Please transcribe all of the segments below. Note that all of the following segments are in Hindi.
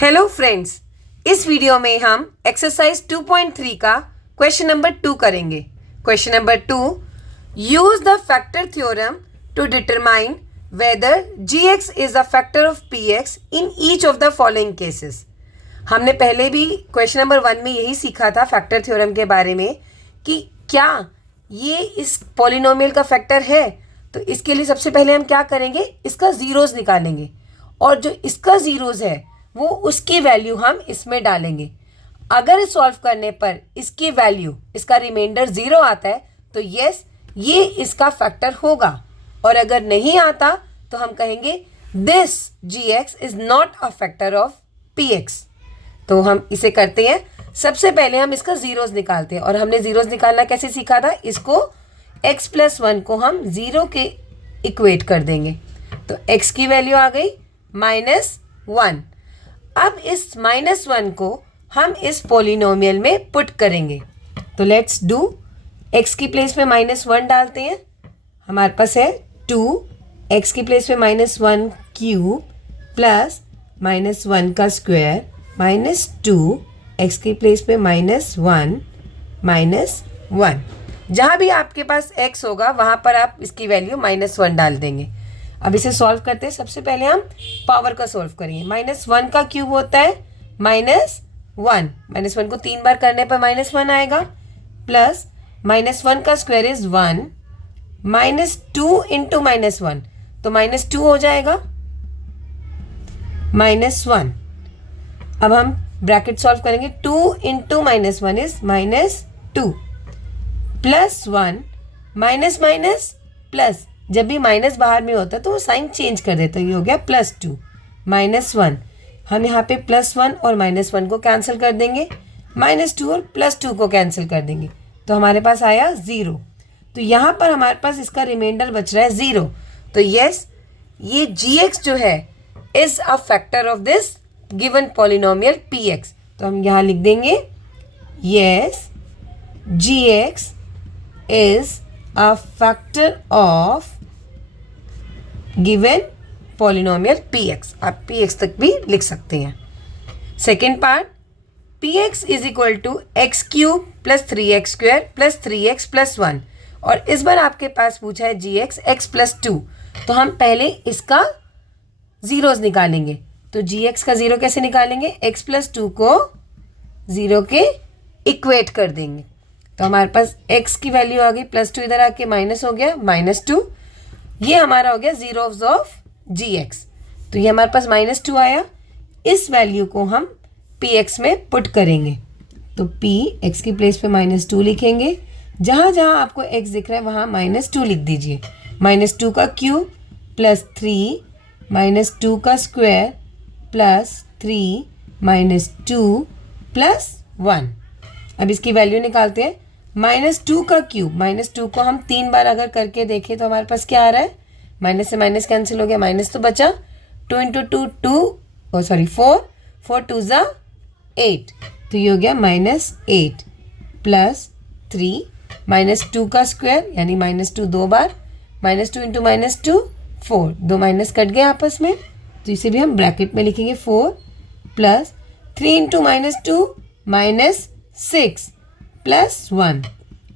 हेलो फ्रेंड्स, इस वीडियो में हम एक्सरसाइज 2.3 का क्वेश्चन नंबर 2 करेंगे। Question number 2, use the factor theorem to determine whether gx is a factor of px in each of the following cases. हमने पहले भी क्वेश्चन नंबर 1 में यही सीखा था फैक्टर थ्योरम के बारे में कि क्या ये इस पॉलिनोमियल का फैक्टर है। तो इसके लिए सबसे पहले हम क्या करेंगे, इसका ज़ीरोज़ निकालेंगे और जो इसका ज़ीरोज़ है वो उसकी वैल्यू हम इसमें डालेंगे। अगर सॉल्व करने पर इसकी वैल्यू, इसका रिमाइंडर 0 आता है तो यस ये इसका फैक्टर होगा, और अगर नहीं आता तो हम कहेंगे this gx is not a factor of px। तो हम इसे करते हैं। सबसे पहले हम इसका ज़ीरोज़ निकालते हैं, और हमने ज़ीरोज़ निकालना कैसे सीखा था, इसको x+1 को हम 0 के इक्वेट कर देंगे। तो x की वैल्यू आ गई -1। अब इस -1 को हम इस पॉलिनोमियल में पुट करेंगे। तो लेट्स डू, x की प्लेस पे -1 डालते हैं। हमारे पास है 2, x की प्लेस पे -1 क्यूब प्लस -1 का स्क्वायर -2, x की प्लेस पे -1 -1। जहाँ भी आपके पास x होगा वहाँ पर आप इसकी वैल्यू -1 डाल देंगे। अब इसे सॉल्व करते हैं। सबसे पहले हम पावर का सॉल्व करेंगे। -1 का क्यूब होता है -1, -1 को 3 बार करने पर -1 आएगा, प्लस -1 का स्क्वायर इज 1, -2 इंटू -1 तो -2 हो जाएगा, -1। अब हम ब्रैकेट सॉल्व करेंगे। 2 into -1 is -2, plus 1 minus minus plus, जब भी माइनस बाहर में होता है तो वो साइन चेंज कर देता है। ये हो गया +2 -1। हम यहाँ पे +1 और -1 को कैंसिल कर देंगे, -2 और +2 को कैंसिल कर देंगे, तो हमारे पास आया 0। तो यहाँ पर हमारे पास इसका रिमाइंडर बच रहा है 0। तो यस ये gx जो है is a factor of this given polynomial px। तो हम यहाँ लिख देंगे yes gx is a factor of given polynomial px। आप px तक भी लिख सकते हैं। Second part, px is equal to x³ plus 3x² plus 3x plus 1, और इस बार आपके पास पूछा है gx x+2। तो हम पहले इसका ज़ीरोज़ निकालेंगे। तो gx का 0 कैसे निकालेंगे, x+2 को 0 के इक्वेट कर देंगे। तो हमारे पास x की वैल्यू आ गई +2, इधर आके माइनस हो गया -2, ये हमारा हो गया ज़ीरोज़ ऑफ gx। तो ये हमारे पास -2 आया। इस वैल्यू को हम px में पुट करेंगे। तो p x की प्लेस पे -2 लिखेंगे। जहाँ जहाँ आपको x दिख रहा है वहाँ -2 लिख दीजिए। -2 का क्यूब प्लस 3 -2 का स्क्वायर प्लस 3 -2 प्लस 1। अब इसकी वैल्यू निकालते हैं। -2 का क्यूब, -2 को हम 3 बार अगर करके देखें तो हमारे पास क्या आ रहा है, माइनस से माइनस कैंसिल हो गया, माइनस तो बचा, 2 इंटू 2 2, सॉरी 4 2 ज़ा 8, तो ये हो गया -8 प्लस 3 -2 का स्क्वायर यानी -2 दो बार, -2 इंटू -2 4, दो माइनस कट गए आपस में, तो इसे भी हम ब्रैकेट में लिखेंगे 4 प्लस 3 इंटू -2 -6 प्लस 1,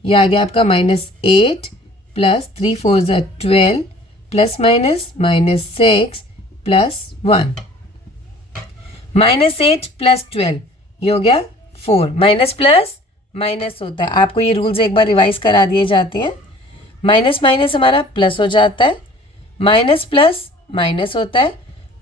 यह आ गया आपका -8 प्लस 3 4 ज़ा 12 प्लस -6 प्लस 1, -8 प्लस 12 ये हो गया 4। माइनस प्लस माइनस होता है, आपको ये रूल्स एक बार रिवाइज करा दिए जाते हैं। माइनस माइनस हमारा प्लस हो जाता है, माइनस प्लस माइनस होता है,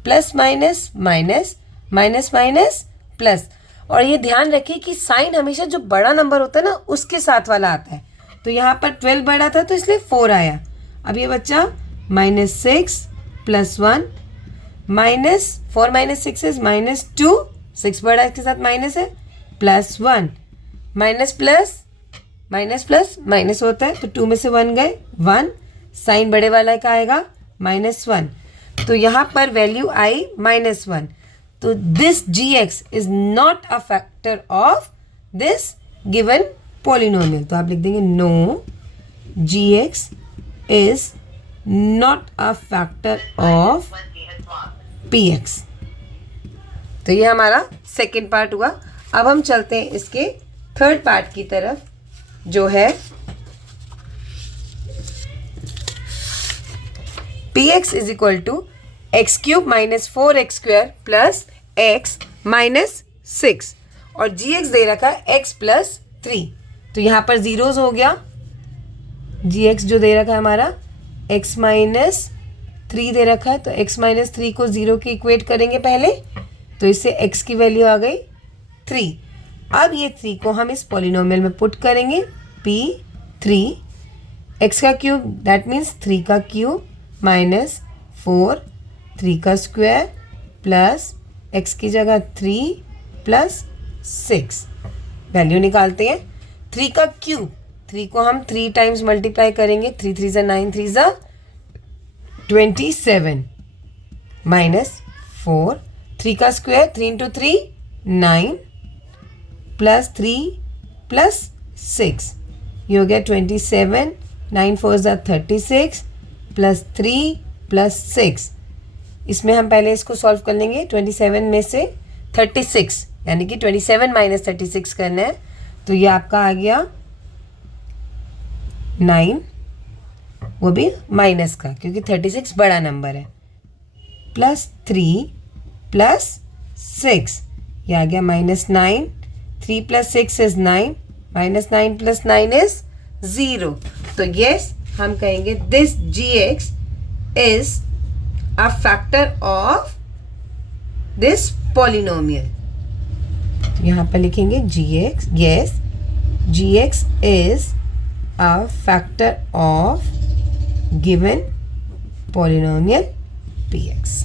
plus minus minus, minus minus plus. और ये ध्यान रखिए कि साइन हमेशा जो बड़ा नंबर होता है ना उसके साथ वाला आता है। तो यहाँ पर 12 बड़ा था तो इसलिए 4 आया। अब ये बच्चा -6 प्लस 1, -4 -6 इज -2, 6 बड़ा इसके साथ माइनस है, प्लस 1, माइनस प्लस माइनस होता है, तो 2 में से 1 गए 1, साइन बड़े वाला का आएगा -1, तो यहाँ पर वैल्यू आई -1। तो this gx is not a factor of this given polynomial. तो आप लिख देंगे no gx is not a factor of px। तो ये हमारा सेकेंड पार्ट हुआ। अब हम चलते हैं इसके थर्ड पार्ट की तरफ, जो है px is equal to x cube minus 4x square plus x minus 6 और gx दे रखा है x प्लस 3। तो यहाँ पर जीरोज हो गया, gx जो दे रखा है हमारा x माइनस 3 दे रखा है, तो x माइनस 3 को 0 के इक्वेट करेंगे पहले, तो इससे x की वैल्यू आ गई 3। अब ये 3 को हम इस पॉलिनोमियल में पुट करेंगे, p3 x का क्यूब दैट मीन्स 3 का क्यूब माइनस 4 3 का स्क्वायर प्लस x की जगह 3 प्लस 6। वैल्यू निकालते हैं। 3 का क्यूब, 3 को हम 3 टाइम्स मल्टीप्लाई करेंगे, 3 3 ज़ा 9 3 ज़ा 27 माइनस 4 3 का स्क्वायर 3 इंटू 3 9 प्लस 3 प्लस 6, ये हो गया 27, 9 4 ज़ा 36 प्लस 3 प्लस 6। इसमें हम पहले इसको सॉल्व कर लेंगे। 27 में से 36 यानी कि 27 माइनस 36 करना है, तो ये आपका आ गया 9, वो भी माइनस का क्योंकि 36 बड़ा नंबर है, प्लस 3 प्लस 6, ये आ गया minus 9। 3 plus 6 is 9, minus 9 plus 9 is 0। तो यस, हम कहेंगे this gx is a factor of this polynomial. यहाँ पर लिखेंगे gx, yes gx is a factor of given polynomial px।